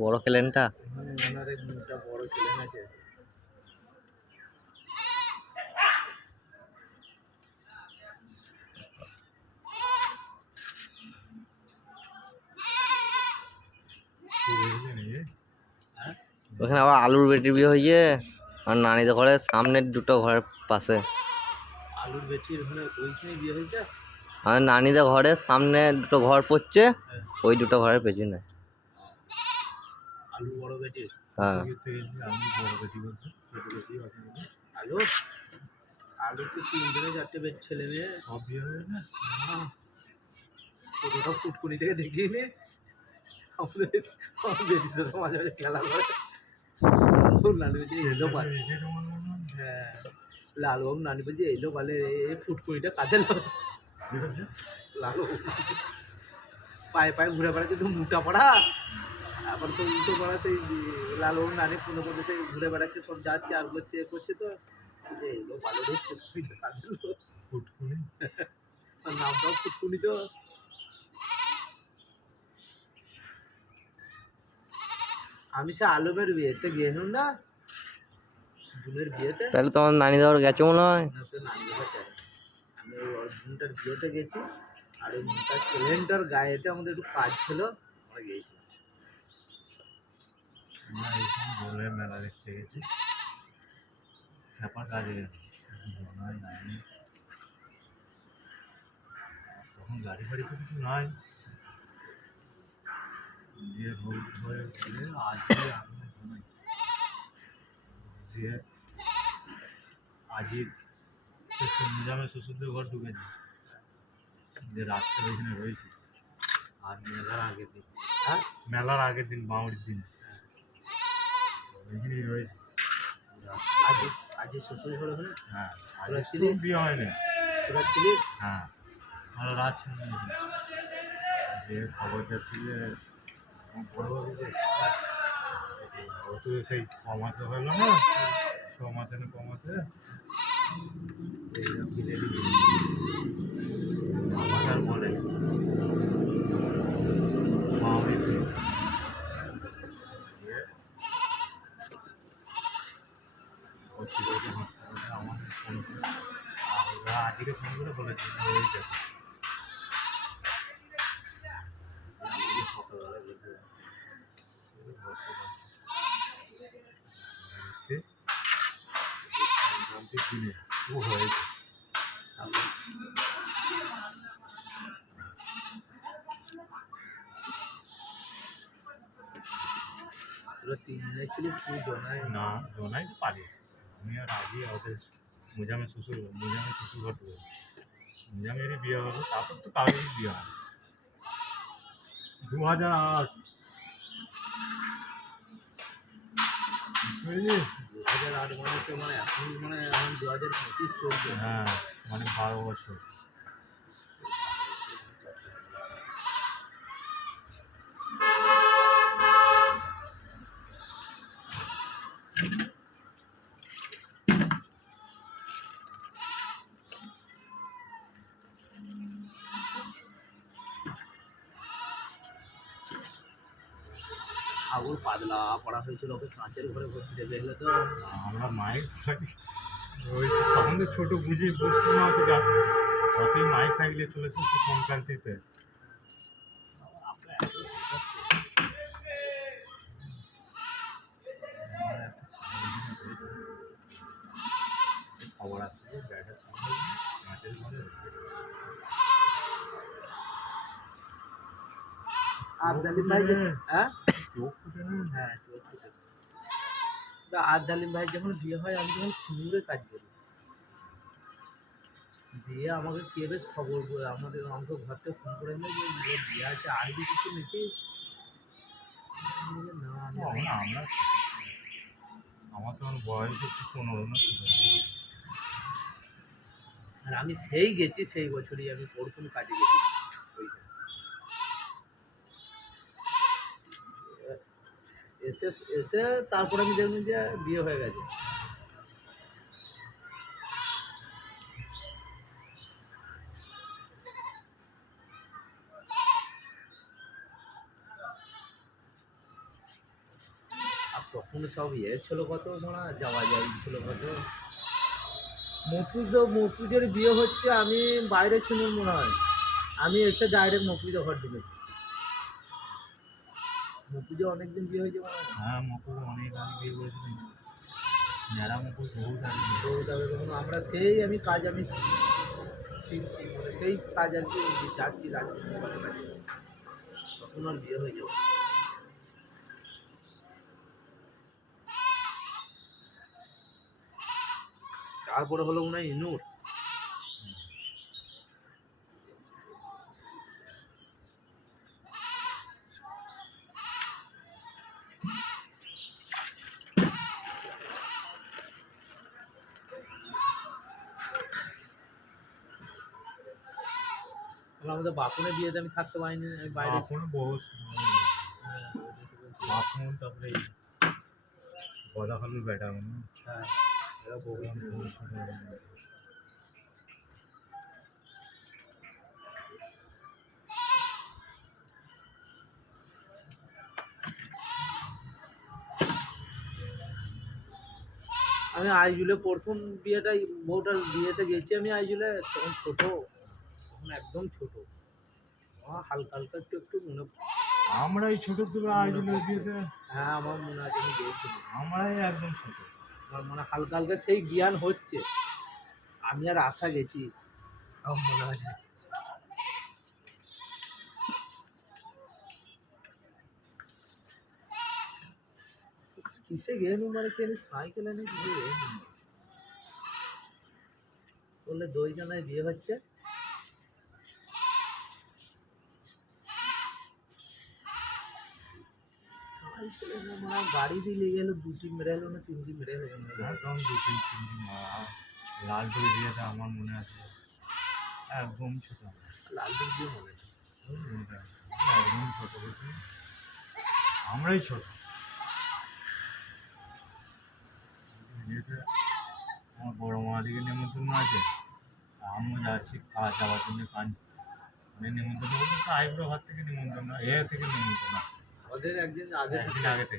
বড় ক্লেনটা ওনার এক মোটা বড় ক্লেন আছে। ওখানে আবার আলুর বেটি বিয়ে হয়েছে আর নানিদের ঘরের সামনের দুটো ঘরের পাশে। আলুর বেটির ওইখানে বিয়ে হয়েছে। আমার নানিদের ঘরের সামনে দুটো ঘর পড়ছে, ওই দুটো ঘরের পেছনে। আলু বড় বেটি। হ্যাঁ আলু আলু তো 3 থেকে 4টে ছেলে মেয়ে সব বিয়ে হয়ে না। ছোটটা ফুটকুনি থেকে দেখিনি। আমাদের বেটির সাথে মাঝে মাঝে খেলা করে। নানি বলছে এলো পালে। হ্যাঁ লালবাবু নানি বলছে এলো পালে ফুটকুনিটা কাঁদে লালু পায়ে পায়ে ঘুরে বেড়াচ্ছে তো মুটা পড়া। আবার তো উল্টো পড়া সেই লালবাবু নানি কোনো কোনো সেই ঘুরে বেড়াচ্ছে, সব যাচ্ছে আর করছে করছে তো এলো ভালো রে ফুটকুনিটা কাঁদলো। ফুটকুনি আর নামটাও ফুটকুনি তো। আমি সে আলমের বিয়েতে গেলাম না, বোনের বিয়েতে। তাহলে তোমার নানিদের ঘর গেছো মনে হয়। তো নানি ঘর আমি ওই অর্জুনটার বিয়েতে গেছি, আর ওই মোটা ক্লেনটার গায়েতে আমাদের একটু কাজ ছিল, আমরা গিয়েছিলাম। মেলা দেখতে গেছি, কাজে তখন গাড়ি ফাড়ি তো কিছু নাই। দিয়ে হয়ে আজই নিজামের শ্বশুরদের ঘর ঢুকেছি, যে রাত্রে ওইখানে রয়েছি। আর মেলার আগের দিন বাউড়ির দিন ওইখানেই রয়েছি। আজই শ্বশুর ঘর ওখানে। হ্যাঁ বিয়ে হয়নি, তোরা ছিলিস। হ্যাঁ আমরা রাত যে খবর যাচ্ছি যে বড় তো সেই কমাসে হলো না, 6 মাসে না কমাসে আর বলে আমাদের ফোন করে আজকে ফোন করে বলেছে হয়ে যাবে। সকালবেলা বলতে দিনে ও হয়েছে না জোনাই তো পালিয়েছে। আমি আর আগে ওদের নিজামের শ্বশুর ঘর থেকে নিজামেরই বিয়ে হলো, তারপর তো কারোরই বিয়ে হয় 2008 মানে এখন মানে এখন 2025 চলছে। হ্যাঁ মানে 12 বছর। ছাগল পাতলা পড়া হয়েছিল, ওকে কাঁচের ঘরে ভর্তি রেখে এলে তো আমরা মাইক ওই তখন তো ছোটো বুঝি বুঝতে না হতে যাচ্ছে, অতই মাইক থাকলে চলেছে সংক্রান্তিতে। খবর আসছে ব্যাগের সামনে কাঁচের ঘরে আবদালিম ভাই। হ্যাঁ হ্যাঁ আবদালিম ভাই যখন বিয়ে হয়, আমি যখন সিঙ্গুরে কাজ করি, দিয়ে আমাকে কে বেশ খবর করে আমাকে ঘর থেকে ফোন করে এলো যে বিয়ে আছে, আসবি কিছু নাকি। না আমরা আমার তো বয়স হচ্ছে 15 না, আর আমি সেই গেছি সেই বছরই আমি প্রথম কাজে গেছি। এসে এসে তারপর আমি দেখলাম যে বিয়ে হয়ে গেছে। তখন সব ইয়ে ছিল কত মারা যাওয়া যায় ছিল কত মফুজের বিয়ে হচ্ছে আমি বাইরে ছিল মনে হয় আমি এসে ডাইরেক্ট মফুজে ঘর ঢুকেছি মফুজে অনেকদিন বিয়ে হয়েছে মনে হয় হ্যাঁ মুকুল অনেক আগে বিয়ে করেছিলেন ন্যাড়া মুকুল বহুত আগে বিয়ে তো তবে তখন আমরা সেই আমি শিখছি মানে সেই কাজ আর কি যাচ্ছি রাজ্যে তখন আর বিয়ে হয়ে যাবে তারপরে হলো মনে হয় ইনুর আমাদের বাপুনের বিয়েতে আমি থাকতে পারিনি আমি বাইরে এখন বহুত বাপন তারপরে গদা খালুর বেটা মানে হ্যাঁ এরা বহু আমি আইজুলে প্রথম বিয়েটাই বউটার বিয়েতে গেছি আমি আইজুলে তখন ছোট তখন একদম ছোট হালকা হালকা একটু একটু মনে আমরাই ছোট থেকে আয়োজনের বিয়েতে হ্যাঁ আমার মনে আছে আমি গিয়েছিলাম আমরাই একদম ছোট আমার মানে হালকা হালকা সেই জ্ঞান হচ্ছে আমি আর আশা গেছি আমার মনে আছে কিসে গেলু মানে কি সাইকেলে নিয়ে কিছু বললে 2 জনের বিয়ে হচ্ছে সাইকেলে মানে গাড়ি দিয়ে নিয়ে গেল 2টি মেরে এলো না 3টি মেরে এলো একদম দু তিন মারা লালটুর বিয়েতে আমার মনে আছে একদম ছোট লালটুর বিয়ে মনে আছে একদম ছোট বলছি আমরাই ছোট বিয়েতে আমার বড় মা দিকে নেমন্তন্ন আছে আমিও যাচ্ছি খাওয়া যাওয়ার জন্য কান মানে নেমন্তন্ন বলতে তো আইব্রো ঘর থেকে নেমন্তন্ন এ থেকে নেমন্তন্ন ওদের একদিন আগে একদিন আগে থেকে